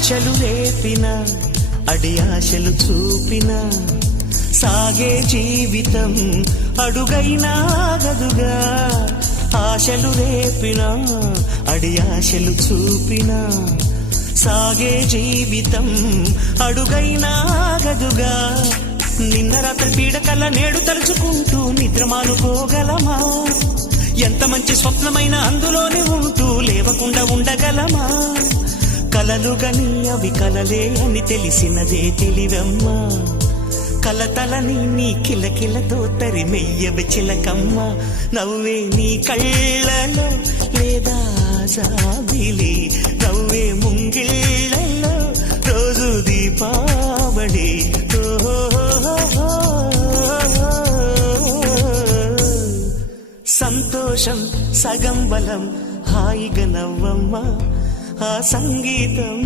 ఆశలు రేపిన అడి ఆశలు చూపిన సాగే జీవితం అడుగైనా గదుగా. ఆశలు రేపిన అడి ఆశలు చూపిన సాగే జీవితం అడుగైనా గదుగా. నిన్న రాత్రి పీడకల నేడు తలుచుకుంటూ నిద్రమానుకోగలమా? ఎంత మంచి స్వప్నమైన అందులోనే ఉంటూ లేవకుండా ఉండగలమా? కలలుగని అవి కలలే అని తెలిసినదే తెలివమ్మా. కలతలని నీ కిలకిలతో తరిమెయ్యవి చిలకమ్మ. నవ్వే నీ కళ్ళలో లేదా జాబిలి, నవ్వే ముంగిళ్ళలో రోజు దీపావళి. సంతోషం సగం బలం, హాయిగా నవ్వమ్మ ఆ సంగీతం.